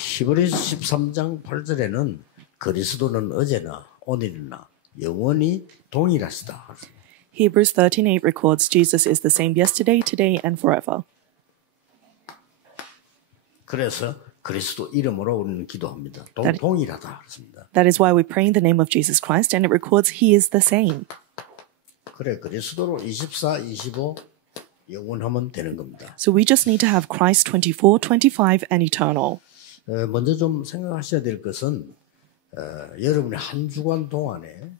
히브리서 13장 8절에는 그리스도는 어제나 오늘이나 영원히 동일하시다. Hebrews 13:8 records Jesus is the same yesterday, today, and forever. 그래서 그리스도 이름으로 우리는 기도합니다. 동일하다 그렇습니다. That is why we pray in the name of Jesus Christ, and it records He is the same. 그래 그리스도로 24, 25 영원하면 되는 겁니다. So we just need to have Christ 24, 25, and eternal. 먼저 좀 생각하셔야 될 것은 여러분의 한 주간 동안에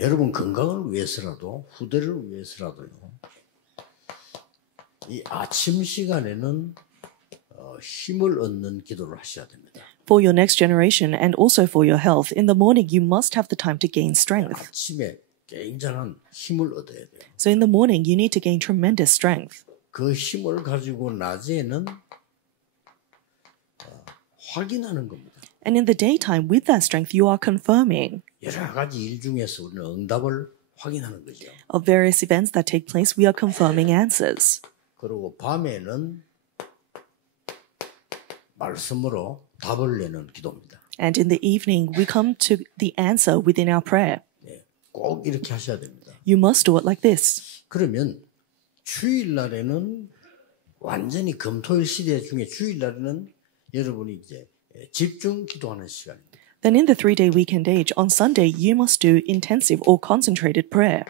여러분 건강을 위해서라도 후대를 위해서라도요. 이 아침 시간에는 힘을 얻는 기도를 하셔야 됩니다. For your next generation and also for your health, in the morning you must have the time to gain strength. 아침에 굉장한 힘을 얻어야 돼요. So in the morning you need to gain tremendous strength. 그 힘을 가지고 낮에는 확인하는 겁니다. And in the daytime, with that strength, you are confirming 여러 가지 일 중에서 우리는 응답을 확인하는 거죠. of various events that take place, we are confirming answers. 그리고 밤에는 말씀으로 답을 내는 기도입니다. And in the evening, we come to the answer within our prayer. 꼭 이렇게 하셔야 됩니다. You must do it like this. 그러면 주일날에는 완전히 금토일 시대 중에 주일날에는 여러분이 이제 집중 기도하는 시간입니다. Then in the 3-day weekend age, on Sunday, you must do intensive or concentrated prayer.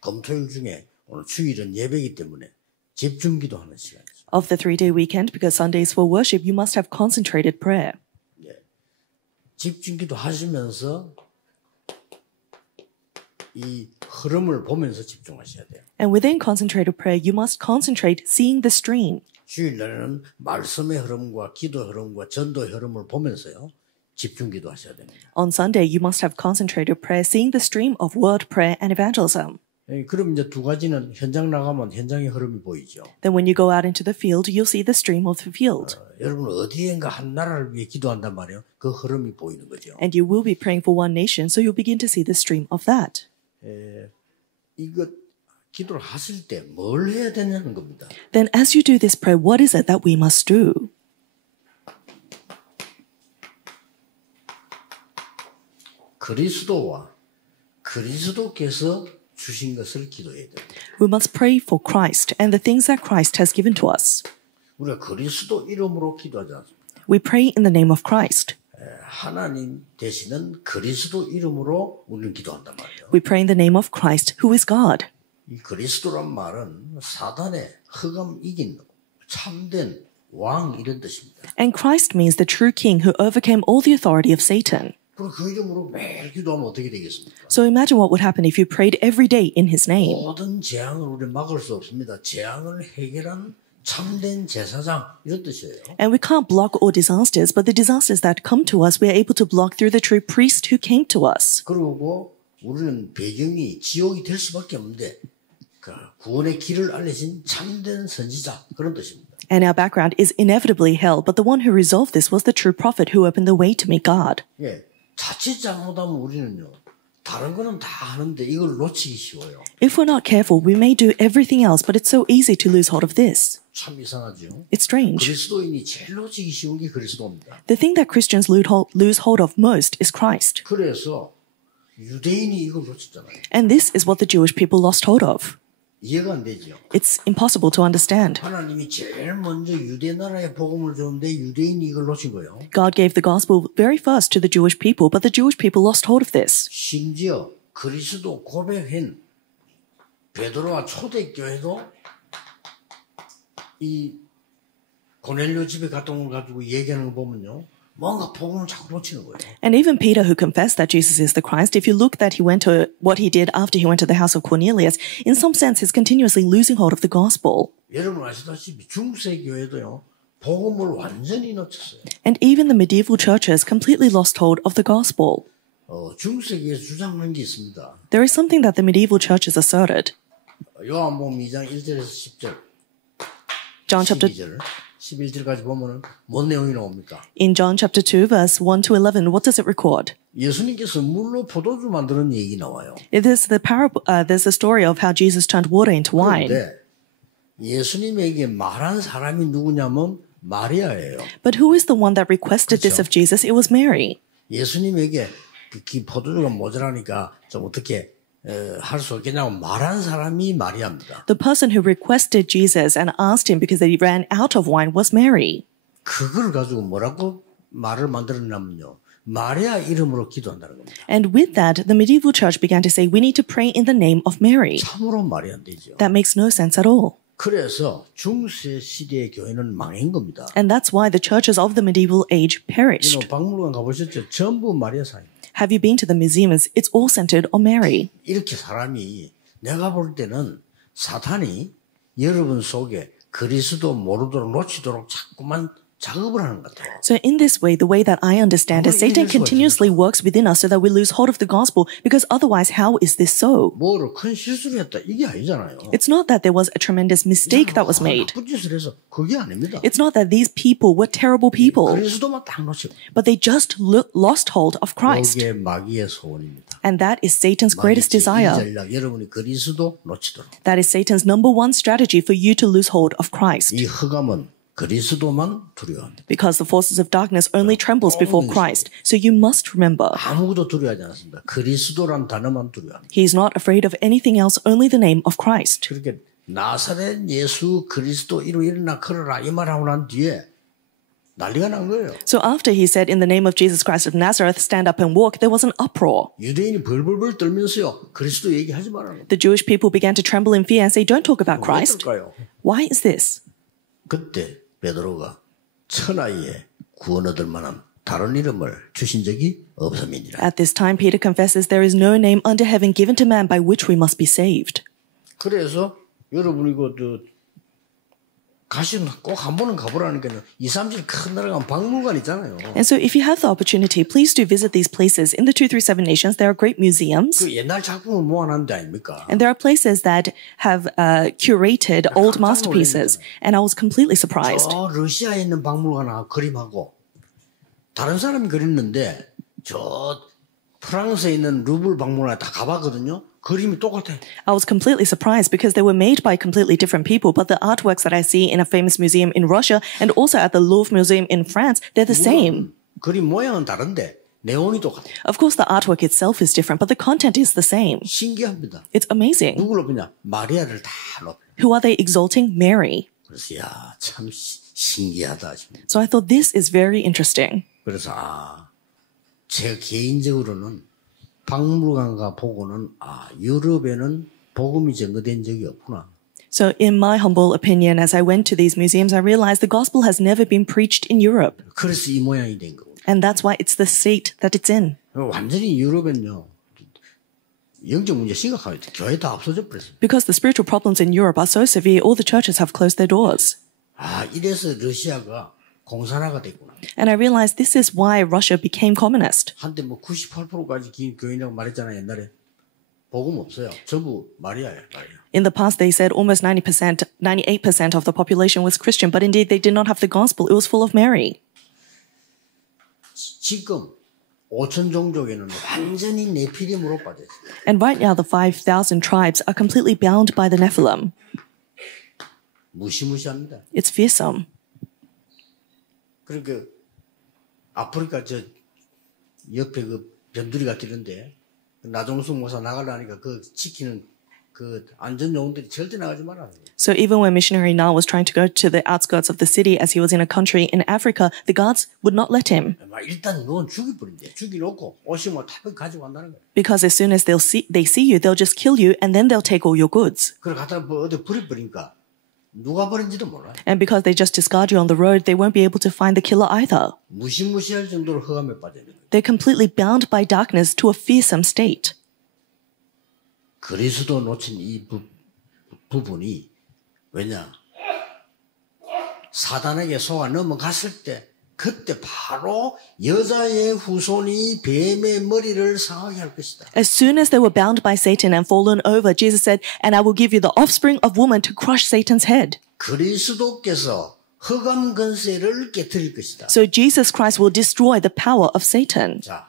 금토일 중에 오늘 주일은 예배이기 때문에 집중 기도하는 시간이죠. Of the 3-day weekend, because Sunday is for worship, you must have concentrated prayer. 집중 기도하시면서 이 흐름을 보면서 집중하셔야 돼요. And within concentrated prayer, you must concentrate seeing the stream. 주일날에는 말씀의 흐름과 기도 흐름과 전도의 흐름을 보면서요. 집중 기도하셔야 됩니다. On Sunday, you must have concentrated prayer seeing the stream of word, prayer, and evangelism. 그럼 이제 두 가지는 현장 나가면 현장의 흐름이 보이죠. Then when you go out into the field, you'll see the stream of the field. 여러분 어디엔가 한 나라를 위해 기도한단 말이에요. 그 흐름이 보이는 거죠. And you will be praying for one nation, so you'll begin to see the stream of that. 이거 기도를 하실 때 뭘 해야 되냐는 겁니다. Then as you do this prayer, what is it that we must do? 그리스도와 그리스도께서 주신 것을 기도해야 됩니다. We must pray for Christ and the things that Christ has given to us. 우리가 그리스도 이름으로 기도하지 않습니다. We pray in the name of Christ. 하나님 되시는 그리스도 이름으로 우리는 기도한단 말이에요. We pray in the name of Christ, who is God. 이 그리스도란 말은 사단의 흑암 이긴 참된 왕 이런 뜻입니다. And Christ means the true king who overcame all the authority of Satan. 그럼 그 이름으로 매일 기도하면 어떻게 되겠습니까? So imagine what would happen if you prayed every day in his name. 모든 재앙을 우리 막을 수 없습니다. 재앙을 해결한 참된 제사장 이런 뜻이에요. And we can't block all disasters, but the disasters that come to us, we are able to block through the true priest who came to us. 그리고 우리는 배경이 지옥이 될 수밖에 없는데 그 구원의 길을 알려진 참된 선지자 그런 뜻입니다. And our background is inevitably hell, but the one who resolved this was the true prophet who opened the way to meet God. 예, 자칫 잘못하면 우리는요. 다른 거는 다 하는데 이걸 놓치기 쉬워요. If we're not careful, we may do everything else, but it's so easy to lose hold of this. 참 이상하죠. It's strange. 그리스도인이 제일 놓치기 쉬운 게 그리스도입니다. The thing that Christians lose hold of most is Christ. 그래서 유대인이 이걸 놓쳤잖아요. And this is what the Jewish people lost hold of. 이해가 안 되죠. It's impossible to understand. 하나님이 제일 먼저 유대 나라에 복음을 줬는데 유대인이 이걸 놓친 거예요. God gave the gospel very first to the Jewish people, but the Jewish people lost hold of this. 심지어 그리스도 고백한 베드로와 초대교회도 이 고넬료 집에 갔던 걸 가지고 얘기하는 거 보면요. 뭔가 복음을 자꾸 놓치는 거예요. And even Peter, who confessed that Jesus is the Christ, if you look that he went to what he did after he went to the house of Cornelius, in some sense, he's continuously losing hold of the gospel. 여러분 아시다시피 중세 교회도요. 복음을 완전히 놓쳤어요. And even the medieval churches completely lost hold of the gospel. 중세 교회에서 주장한 게 있습니다. There is something that the medieval churches asserted. 요한복음 2장 1절에서 10절. John chapter 12절 11절까지 보면은 뭔 내용이 나옵니까? In John chapter 2, verse 1 to 11, what does it record? 예수님께서 물로 포도주 만드는 얘기 나와요. It is the parable. There's a story of how Jesus turned water into wine. 그런데 예수님에게 말한 사람이 누구냐면 마리아예요. But who is the one that requested this of Jesus? It was Mary. 예수님에게 그 포도주가 모자라니까 좀 어떻게 할 수 없겠냐고 말한 사람이 마리아입니다. The person who requested Jesus and asked him because they ran out of wine was Mary. 그걸 가지고 뭐라고 말을 만들었냐면요. 마리아 이름으로 기도한다는 겁니다. And with that, the medieval church began to say, we need to pray in the name of Mary. 참으로 말이 안 되죠. That makes no sense at all. 그래서 중세 시대의 교회는 망한 겁니다. And that's why the churches of the medieval age perished. 박물관 가보셨죠? 전부 마리아 사인. Have you been to the museums? It's all centered on Mary. 이렇게 사람이 내가 볼 때는 사탄이 여러분 속에 그리스도 모르도록 놓치도록 자꾸만 작업을 하는 것 같아요. So in this way, the way that I understand it, Satan continuously works within us so that we lose hold of the gospel, because otherwise, how is this so? 뭐를 큰 실수를 했다 이게 아니잖아요. It's not that there was a tremendous mistake that was made. 나쁜 짓을 해서 그게 아닙니다. It's not that these people were terrible people, 그리스도만 딱 놓치고. but they just lost hold of Christ. 그게 마귀의 소원입니다. And that is Satan's greatest desire. 여러분이 그리스도 놓치도록. That is Satan's number one strategy for you to lose hold of Christ. 이 흑암은 그리스도만 두려워합니다. Because the forces of darkness only trembles before Christ. So you must remember, 아무것도 두려워하지 않습니다. 그리스도란 단어만 두려워합니다. he is not afraid of anything else, only the name of Christ. 그렇게 나사렛 예수 그리스도 이로 일어나 걸어라 이 말하고 난 뒤에 난리가 난 거예요. So after he said, in the name of Jesus Christ of Nazareth, stand up and walk, there was an uproar. 유대인이 벌벌벌 떨면서요. 그리스도 얘기하지 말라고. The Jewish people began to tremble in fear and say, don't talk about Christ. 어떨까요? Why is this? 그때 베드로가 천하에 구원 얻을 만한 다른 이름을 주신 적이 없음이니라. At this time, Peter confesses, there is no name under heaven given to man by which we must be saved. 그래서 여러분이 가시면 꼭 한 번은 가보라니까요. 2, 3일 큰 나라 가면 박물관 있잖아요. And so if you have the opportunity, please do visit these places. In the 237 nations, there are great museums. 그 옛날 작품을 모아놓은 데 아닙니까? And there are places that have curated old masterpieces. And I was completely surprised. 저 러시아에 있는 박물관 그림하고 다른 사람이 그렸는데 저 프랑스에 있는 루블 박물관에 다 가봤거든요. 그림이 똑같아. I was completely surprised because they were made by completely different people, but the artworks that I see in a famous museum in Russia and also at the Louvre Museum in France, they're the same. 그림 모양은 다른데 내용이 똑같아. Of course, the artwork itself is different, but the content is the same. 신기합니다. It's amazing. 누구를 보냐? 마리아를 다 높여. Who are they exalting? Mary. 그래서 참 신기하다. So I thought this is very interesting. 그래서 제가 개인적으로는 박물관가 보고는 유럽에는 복음이 전거된 적이 없구나. So in my humble opinion, as I went to these museums, I realized the gospel has never been preached in Europe. 그래서 이 모양이 된 거고. And that's why it's the state that it's in. 완전히 유럽은요. 영적 문제 심각하게 교회 다 없어져 버렸어요. Because the spiritual problems in Europe are so severe, all the churches have closed their doors. 이래서 러시아가 공산화가 됐구나. And I realized this is why Russia became communist. 한때 98%까지 교인이라고 말했잖아요, 옛날에. 복음 없어요. 전부 마리아예요, 마리아. In the past, they said almost 98% of the population was Christian, but indeed they did not have the gospel. It was full of Mary. 지금 5천 종족에는 완전히 네피림으로 빠졌어요. And right now, the 5,000 tribes are completely bound by the Nephilim. 무시무시합니다. It's fearsome. 그러니까 아프리카 저 옆에 변두리가 뛰는데 나종숙 모사 나가려니까 지키는 안전 요원들이 절대 나가지 말아요. So even when missionary Na was trying to go to the outskirts of the city as he was in a country in Africa, the guards would not let him. 일단 넌 죽여버린대. 죽여놓고 오시면 탑을 가지고 간다는 거예요. Because as soon as they see you, they'll just kill you and then they'll take all your goods. 그걸 갖다 어디 버리니까 누가 버린지도 몰라요. And because they just discard you on the road, they won't be able to find the killer either. 무시무시할 정도로 흑암에 빠져 있는 거예요. They're completely bound by darkness to a fearsome state. 그리스도 놓친 이 부분이 왜냐? 사단에게 속아 넘어갔을 때 그때 바로 여자의 후손이 뱀의 머리를 상하게 할 것이다. As soon as they were bound by Satan and fallen over, Jesus said, and I will give you the offspring of woman to crush Satan's head. 그리스도께서 흑암 권세를 깨뜨릴 것이다. So Jesus Christ will destroy the power of Satan. 자,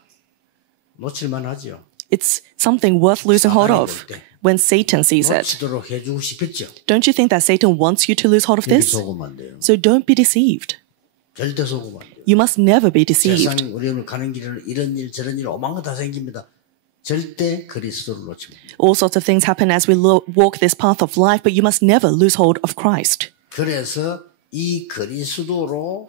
놓칠만 하죠. It's something worth losing hold of when Satan sees it. 놓치도록 해주고 싶겠죠. Don't you think that Satan wants you to lose hold of 여기 this? 속으면 안 돼요. So don't be deceived. 절대 속으면 안 돼요. You must never be deceived. 세상 우리는 가는 길에는 이런 일 저런 일 오만 거 다 생깁니다. 절대 그리스도를 놓치면 돼요. All sorts of things happen as we walk this path of life, but you must never lose hold of Christ. 그래서 이 그리스도로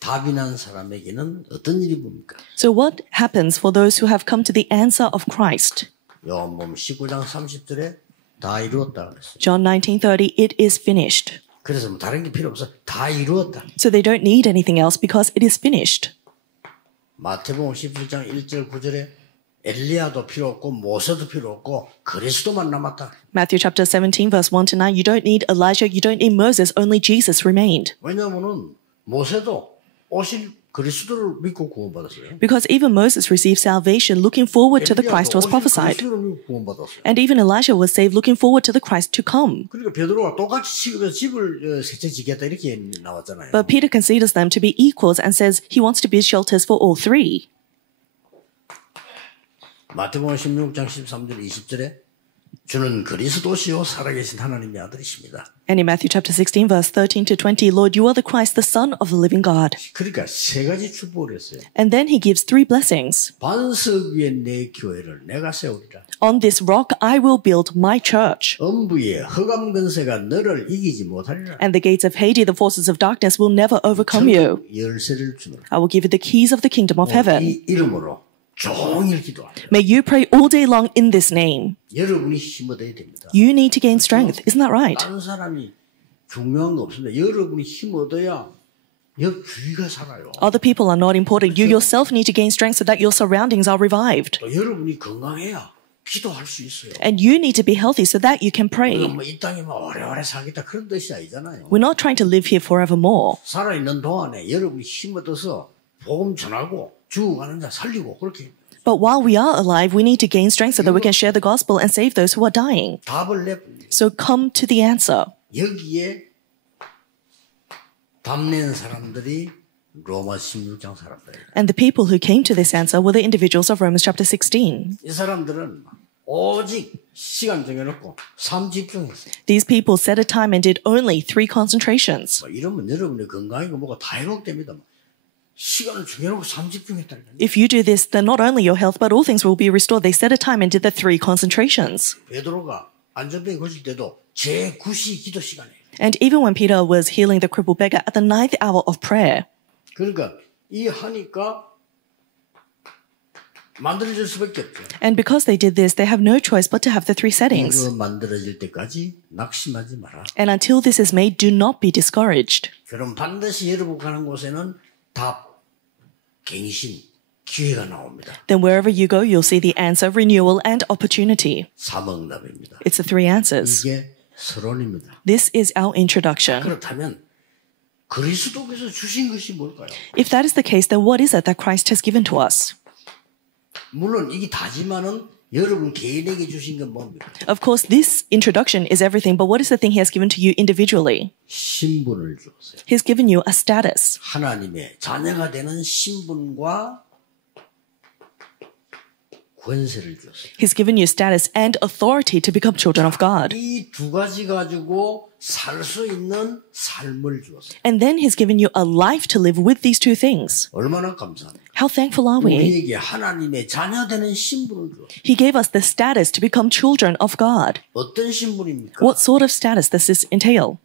답이 난 사람에게는 어떤 일이 뭡니까? So what happens for those who have come to the answer of Christ? 요한복음 19장 30절에 다 이루었다 그랬어요. John 19:30, it is finished. 그래서 뭐 다른 게 필요 없어. 다 이루었다. So they don't need anything else because it is finished. 마태복음 17장 1절 9절에 엘리야도 필요 없고 모세도 필요 없고 그리스도만 남았다. Matthew chapter 17 verse 1 to 9, you don't need Elijah, you don't need Moses, only Jesus remained. 왜냐하면은 모세도 오실 그리스도를 믿고 구원받았어요. Because even Moses received salvation looking forward to the Christ who was prophesied. 그리스도를 믿고 구원받았어요. And even Elijah was saved looking forward to the Christ to come. 그러니까 베드로가 똑같이 집을 셋째 지겠다 이렇게 나왔잖아요. But Peter considers them to be equals and says he wants to build shelters for all three. 마태복음 16장 13절 20절에 주는 그리스도시요 살아계신 하나님의 아들이십니다. And in Matthew chapter 16 verse 13 to 20, Lord, you are the Christ, the Son of the living God. 그러니까 세 가지 축복을 했어요. And then he gives three blessings. 반석 위에 내 교회를 내가 세우리라. On this rock I will build my church. 엄부의 흑암 권세가 너를 이기지 못하리라. And the gates of Hades, the forces of darkness, will never overcome you. 열쇠를 주노라. I will give you the keys of the kingdom of heaven. 이 이름으로 종일 기도하라. May you pray all day long in this name. 여러분이 힘 얻어야 됩니다. You need to gain strength. Isn't that right? 다른 사람이 중요한 거 없습니다. 여러분이 힘 얻어야 옆 주위가 살아요. Other people are not important. You yourself need to gain strength so that your surroundings are revived. 또 여러분이 건강해야 기도할 수 있어요. And you need to be healthy so that you can pray. 이 땅에만 오래오래 살겠다 그런 뜻이 아니잖아요. We're not trying to live here forevermore. 살아있는 동안에 여러분이 힘 얻어서 복음 전하고 죽어가는 자 살리고 그렇게 But while we are alive, we need to gain strength so that we can share the gospel and save those who are dying. 답을 내 So come to the answer. 여기에 답낸 사람들이 로마 16장 사람들이에요. And the people who came to this answer were the individuals of Romans chapter 16. 이 사람들은 오직 시간 정해놓고 삶 집중했어요. These people set a time and did only 3 concentrations. 이러면 여러분의 건강이고 뭐가 다 회복됩니다. 시간을 정해놓고 삶 집중했다니까요. If you do this, then not only your health, but all things will be restored. They set a time and did the 3 concentrations. 베드로가 안전병이 걸릴 때도 제9시 기도 시간이에요. And even when Peter was healing the crippled beggar at the 9th hour of prayer. 그러니까 이 하니까 만들어질 수밖에 없죠. And because they did this, they have no choice but to have the 3 settings. 이거 만들어질 때까지 낙심하지 마라. And until this is made, do not be discouraged. 그럼 반드시 여러분 가는 곳에는 답, 갱신, 기회가 나옵니다. Then wherever you go, you'll see the answer, renewal, and opportunity. 삼응답입니다. It's the 3 answers. 이게 서론입니다. This is our introduction. 그렇다면 그리스도께서 주신 것이 뭘까요? If that is the case, then what is it that Christ has given to us? 물론 이게 다지만은 여러분 개인에게 주신 건 뭡니까? Of course, this introduction is everything, but what is the thing he has given to you individually? 신분을 주었어요. He's given you a status. 하나님의 자녀가 되는 신분과 권세를 주었어요. He's given you status and authority to become children of God. 이 두 가지 가지고 살 수 있는 삶을 주었어요. And then he's given you a life to live with these 2 things. 얼마나 감사합니까? How thankful are we? 우리에게 하나님의 자녀 되는 신분을 주었어요. He gave us the status to become children of God. 어떤 신분입니까? What sort of status does this entail?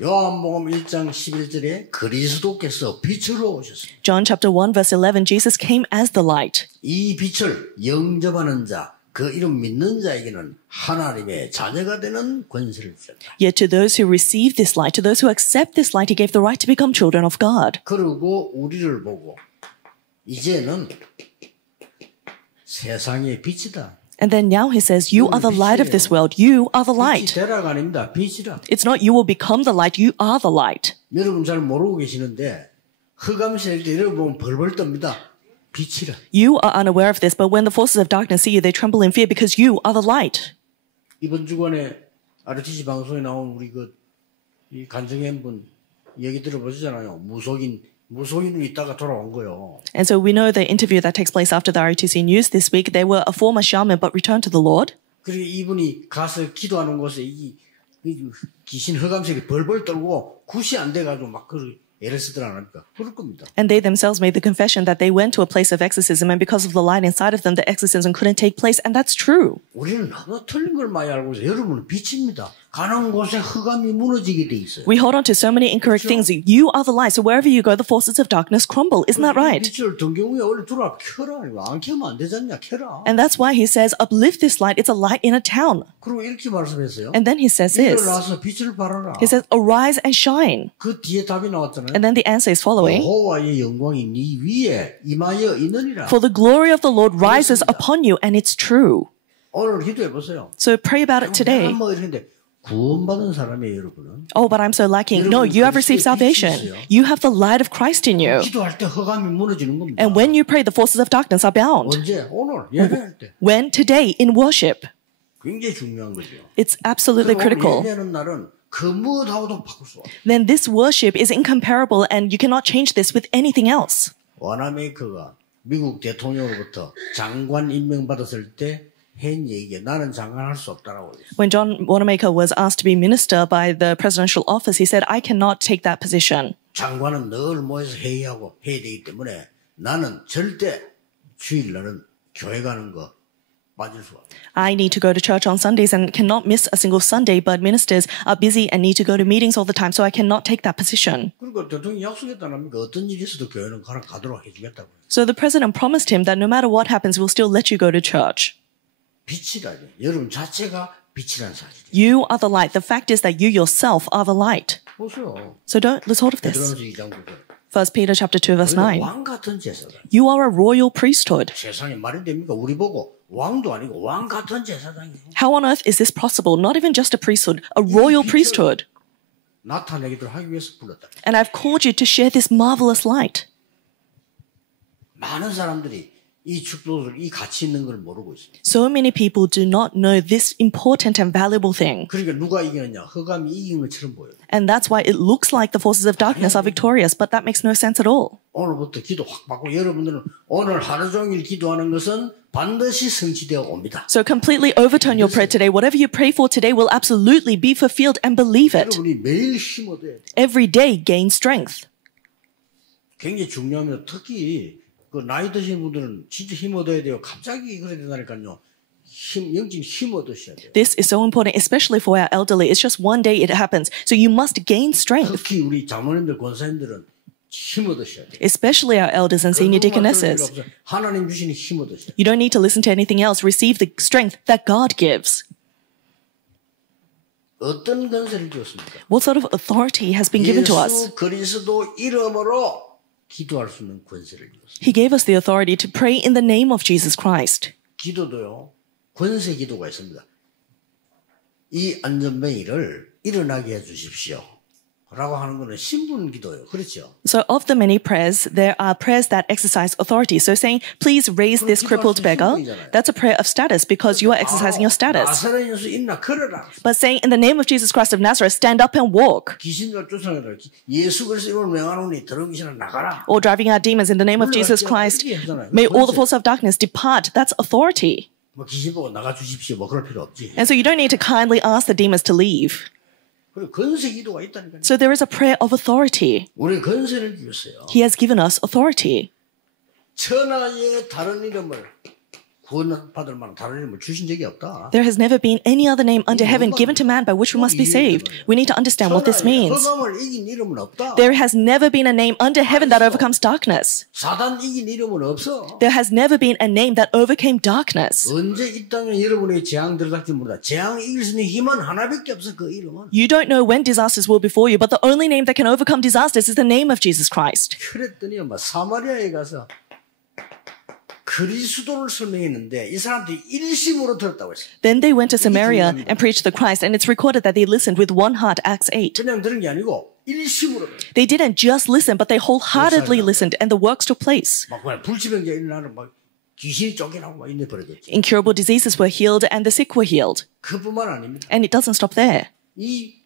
요한복음 1장 11절에 그리스도께서 빛으로 오셨습니다. John chapter 1 verse 11, Jesus came as the light. 이 빛을 영접하는 자, 그 이름 믿는 자에게는 하나님의 자녀가 되는 권세를 주셨다. Yet to those who receive this light, to those who accept this light, he gave the right to become children of God. 그리고 우리를 보고 이제는 세상의 빛이다. And then now he says, you are the light of this world. You are the 빛이 light. 되라가 아닙니다. 빛이라. It's not you will become the light. You are the light. 여러분 잘 모르고 계시는데 흑암시일 때 여러분 보면 벌벌 떱니다. 빛이라. You are unaware of this, but when the forces of darkness see you, they tremble in fear because you are the light. 이번 주간에 RTC 방송에 나온 우리 그 이 간증한 분 얘기 들어보시잖아요. 무속인으로 있다가 돌아온 거요. And so we know the interview that takes place after the ROTC news this week. They were a former shaman but returned to the Lord. 그리고 이분이 가서 기도하는 곳에 이 귀신 흑암색이 벌벌 떨고 굿이 안 돼가지고 막 애를 쓰더라 하니까 그럴 겁니다. And they themselves made the confession that they went to a place of exorcism, and because of the light inside of them, the exorcism couldn't take place, and that's true. 우리는 너무 틀린 걸 많이 알고 있어요. 여러분은 빛입니다. 가는 곳에 흑암이 무너지게 돼 있어요. We hold on to so many incorrect things. You are the light, so wherever you go, the forces of darkness crumble. Isn't that right? 빛을 등경우에 원래 들어와 켜라. 이거 안 켜면 안 되잖냐. 켜라. And that's why he says, uplift this light. It's a light in a town. 그리고 이렇게 말씀했어요. And then he says this. 일어나서 빛을 발하라. He says, arise and shine. 그 뒤에 답이 나왔잖아요. And then the answer is following. 여호와의 영광이 네 위에 임하여 있느니라. For the glory of the Lord rises upon you, and it's true. 오늘 기도해 보세요. So pray about it today. 뭐 이런데 구원받은 사람이에요, 여러분은. Oh, but I'm so lacking. No, you have received salvation. You have the light of Christ in you. 기도할 때 흑암이 무너지는 겁니다. And when you pray, the forces of darkness are bound. 언제? 오늘 예배할 때. When? Today, in worship. 굉장히 중요한 거죠. It's absolutely critical. 예배하는 날은 그 무엇하고도 바꿀 수 없어요. Then this worship is incomparable, and you cannot change this with anything else. 와나메이커가 미국 대통령으로부터 장관 임명받았을 때 한 얘기에 나는 장관할 수 없다라고 했어요. When John Wanamaker was asked to be minister by the presidential office, he said, I cannot take that position. 장관은 늘 모여서 회의하고 해야 되기 때문에 나는 절대 주일날은 교회 가는 거 빠질 수 없어요. I need to go to church on Sundays and cannot miss a single Sunday, but ministers are busy and need to go to meetings all the time, so I cannot take that position. 그러니까 대통령이 약속했다니까 어떤 일이 있어도 교회는 가도록 해주겠다고. So the president promised him that no matter what happens, we'll still let you go to church. 빛이다. 여러분 자체가 빛이라는 사실이에요. You are the light. The fact is that you yourself are the light. 보세요. So let's hold of this. 베드로전서 2장 9절. 1 Peter chapter 2 verse 9. 왕 같은 제사장. You are a royal priesthood. 세상에 말이 됩니까? 우리 보고 왕도 아니고 왕 같은 제사장이에요. How on earth is this possible? Not even just a priesthood, a royal priesthood. 나타내기를 하기 위해서 불렀다. And I've called you to share this marvelous light. 많은 사람들이 이 축복을, 이 가치 있는 걸 모르고 있습니다. So many people do not know this important and valuable thing. 그러니까 누가 이기느냐? 흑암이 이긴 것처럼 보여요. And that's why it looks like the forces of darkness are victorious, but that makes no sense at all. 오늘부터 기도 확 받고 여러분들은 오늘 하루 종일 기도하는 것은 반드시 성취되어 옵니다. So completely overturn your prayer today. Whatever you pray for today will absolutely be fulfilled, and believe it. 여러분이 매일 힘 얻어야 돼요. Every day gain strength. 굉장히 중요합니다. 특히 그 나이 드신 분들은 진짜 힘 얻어야 돼요. 갑자기 그래야 된다니까요. 영적인 힘 얻으셔야 돼요. This is so important, especially for our elderly. It's just one day it happens. So you must gain strength. 특히 우리 장로님들, 권사님들은 힘 얻으셔야 돼요. Especially our elders and senior deaconesses. 하나님 주시는 힘 얻으셔야 돼요. You don't need to listen to anything else. Receive the strength that God gives. 어떤 권세를 주었습니까? What sort of authority has been given to us? 예수 그리스도 이름으로 기도할 수 있는 권세를 주었습니다. He gave us the authority to pray in the name of Jesus Christ. 기도도요. 권세 기도가 있습니다. 이 안전뱅이를 일어나게 해 주십시오. 라고 하는 거는 신분 기도예요. 그렇죠? So of the many prayers, there are prayers that exercise authority. So saying, please raise this crippled beggar, that's a prayer of status because you are exercising your status. 나사렛 예수 일어나 걸어라. But saying, in the name of Jesus Christ of Nazareth, stand up and walk. 귀신을 쫓아내라. 예수 그리스도 이름으로 명하노니 더러운 귀신아 나가라. Or driving out demons in the name of Jesus Christ, may all the forces of darkness depart. That's authority. 뭐 귀신 보고 나가 주십시오. 뭐 그럴 필요 없지. And so you don't need to kindly ask the demons to leave. 그리고 권세 기도가 있다니까요. So there is a prayer of authority. 우리 권세를 주셨어요. He has given us authority. 천하의 다른 이름을 구원받을 만한 다른 이름을 주신 적이 없다. There has never been any other name under heaven given to man by which we must be saved. We need to understand what this means. 흑암을 이긴 이름은 없다. There has never been a name under heaven that overcomes darkness. 사단 이긴 이름은 없어. There has never been a name that overcame darkness. 언제 이 땅에 여러분의 재앙 들어갈지 몰라. 재앙 이길 수 있는 힘은 하나밖에 없어. 그 이름은. You don't know when disasters will befall you, but the only name that can overcome disasters is the name of Jesus Christ. 그랬더니 사마리아에 가서 그리스도를 설명했는데 이 사람들이 일심으로 들었다고 했어요. Then they went to Samaria and preached the Christ, and it's recorded that they listened with one heart, Acts 8. 그냥 들은 게 아니고 일심으로. They didn't just listen, but they wholeheartedly listened, and the works took place. 막 불치병자 일어나는 막 귀신이 쫓겨나고 막 이래 버려졌지. Incurable diseases were healed, and the sick were healed. 그뿐만 아닙니다. And it doesn't stop there. 이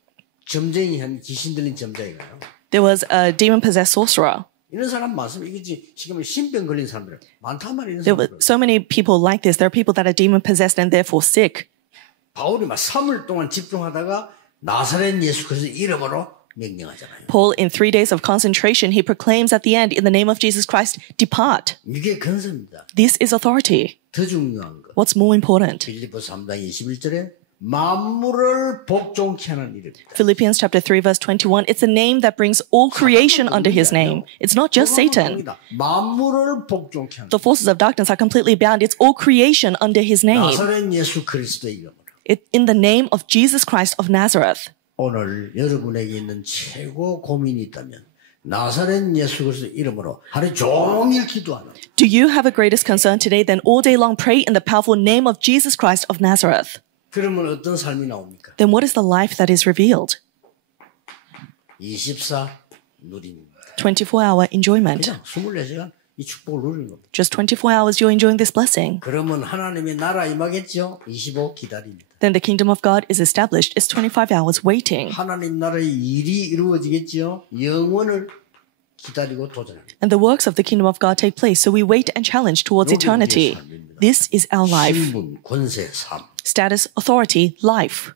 점쟁이 한 귀신 들린 점쟁이가요. There was a demon-possessed sorcerer. 이런 사람 많습니다. 이게 지금 신병 걸린 사람들 많단 말이에요. There were so many people like this. There are people that are demon-possessed and therefore sick. 바울이 막 3일 동안 집중하다가 나사렛 예수 그리스도 이름으로 명령하잖아요. Paul, in 3 days of concentration, he proclaims at the end, in the name of Jesus Christ, depart. 이게 근세입니다. This is authority. 더 중요한 거. What's more important? 빌립보서 3장 21절에 만물을 복종케 하는 이름입니다. Philippians chapter 3 verse 21, it's a name that brings all creation under his name. It's not just Satan. 만물을 복종케 하는 The forces of darkness are completely bound. It's all creation under his name. 나사렛 예수 그리스도의 이름으로. In the name of Jesus Christ of Nazareth. 오늘 여러분에게 있는 최고 고민이 있다면 나사렛 예수 그리스도 이름으로 하루 종일 기도하는. Do you have a greatest concern today? Then all day long pray in the powerful name of Jesus Christ of Nazareth. 그러면 어떤 삶이 나옵니까? Then what is the life that is revealed? 24 누림입니다. 24-hour enjoyment. 그냥 24시간 이 축복을 누리는 겁니다. Just 24 hours you're enjoying this blessing. 그러면 하나님의 나라 임하겠죠? 25 기다립니다. Then the kingdom of God is established. It's 25 hours waiting. 하나님 나라의 일이 이루어지겠죠? 영원을 기다리고 도전합니다. And the works of the kingdom of God take place. So we wait and challenge towards eternity. This is our life. 신분, 권세, 삶. Status, authority, life.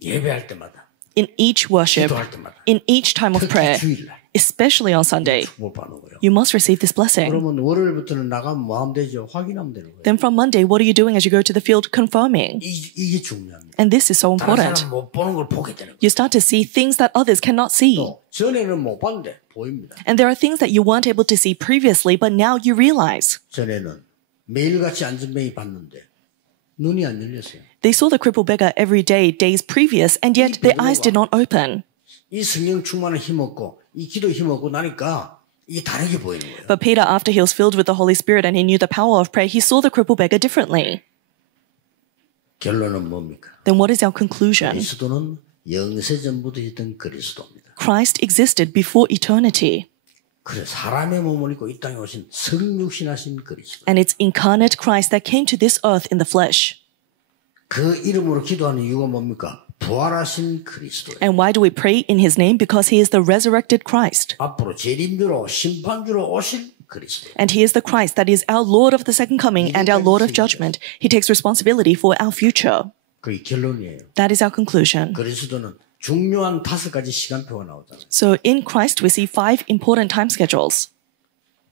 예배할 때마다, In each worship, 기도할 때마다, in each time of 특히 prayer, 주일날 especially on Sunday, 축복을 받는 거예요. you must receive this blessing. 그러면 월요일부터는 나가면 뭐 하면 되죠? 확인하면 되는 거예요. Then from Monday, what are you doing as you go to the field? Confirming. 이게 중요합니다. And this is so 다른 important. 사람 못 보는 걸 보게 되는 거예요. You start to see things that others cannot see. 또 전에는 못 봤는데 보입니다. And there are things that you weren't able to see previously, but now you realize. 전에는 매일같이 안전뱅이 봤는데 눈이 안 열렸어요. They saw the crippled beggar every day, days previous, and yet their eyes did not open. 이 성령 충만을 힘없고 이 기도 힘없고 나니까 이게 다르게 보이는 거예요. But Peter, after he was filled with the Holy Spirit and he knew the power of prayer, he saw the crippled beggar differently. 결론은 뭡니까? Then what is our conclusion? 그리스도는 영세전부터 있던 그리스도입니다. Christ existed before eternity. 그래 사람의 몸을 입고 이 땅에 오신 성육신하신 그리스도. And it's incarnate Christ that came to this earth in the flesh. 그 이름으로 기도하는 이유가 뭡니까? 부활하신 그리스도. And why do we pray in his name? Because he is the resurrected Christ. 앞으로 재림주로 심판주로 오실 그리스도. And he is the Christ that is our Lord of the second coming and our Lord of judgment. He takes responsibility for our future. 그게 결론이에요. That is our conclusion. 그리스도는 중요한 5가지 시간표가 나오잖아요. So in Christ we see 5 important time schedules.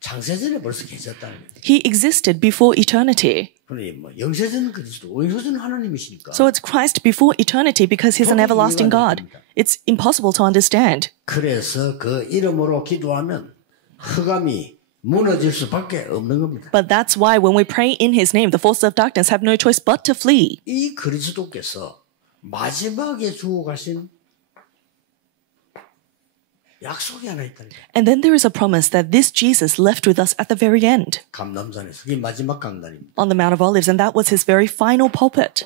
창세전에 벌써 계셨다는 거예요. He existed before eternity. 그러니 뭐 영세전 그리스도, 영세전 하나님이시니까. So it's Christ before eternity because he's an everlasting God. It's impossible to understand. 그래서 그 이름으로 기도하면 흑암이 무너질 수밖에 없는 겁니다. But that's why when we pray in his name, the forces of darkness have no choice but to flee. 이 그리스도께서 마지막에 주고 가신 약속이 하나 있다니까. And then there is a promise that this Jesus left with us at the very end 감람산에서 그게 마지막 강단입니다. on the Mount of Olives, and that was his very final pulpit.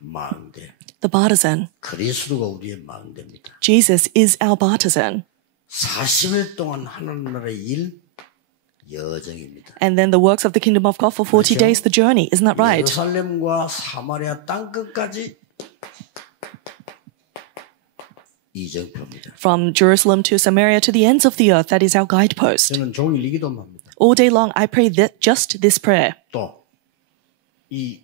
망대. The bartizan. 그리스도가 우리의 망대입니다. Jesus is our bartizan. 40일 동안 하나님 나라의 일 여정입니다. And then the works of the kingdom of God for 40 days, the journey. Isn't that right? 예루살렘과 사마리아 땅끝까지 이정표입니다. From Jerusalem to Samaria to the ends of the earth, that is our guidepost. 저는 종일 이 기도만 합니다. All day long, I pray just this prayer. 또 이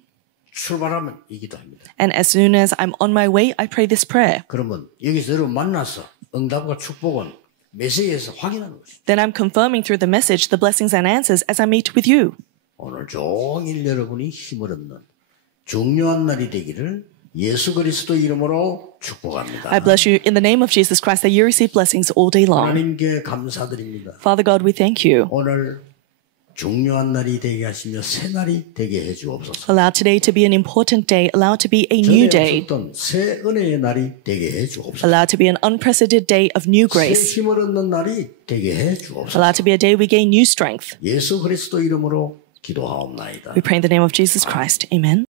출발하면 이 기도합니다. And as soon as I'm on my way, I pray this prayer. 그러면 여기서 여러분 만나서 응답과 축복은 메시지에서 확인하는 것이죠. Then I'm confirming through the message the blessings and answers as I meet with you. 오늘 종일 여러분이 힘을 얻는 중요한 날이 되기를 예수 그리스도 이름으로 축복합니다. I bless you in the name of Jesus Christ that you receive blessings all day long. 하나님께 감사드립니다. Father God, we thank you. 오늘 중요한 날이 되게 하시며 새 날이 되게 해 주옵소서. Allow today to be an important day. Allow it to be a new 전에 day. 없었던 새 은혜의 날이 되게 해 주옵소서. Allow it to be an unprecedented day of new 새 grace. 힘을 얻는 날이 되게 해 주옵소서. Allow it to be a day we gain new strength. 예수 그리스도 이름으로 기도하옵나이다. We pray in the name of Jesus Christ. Amen.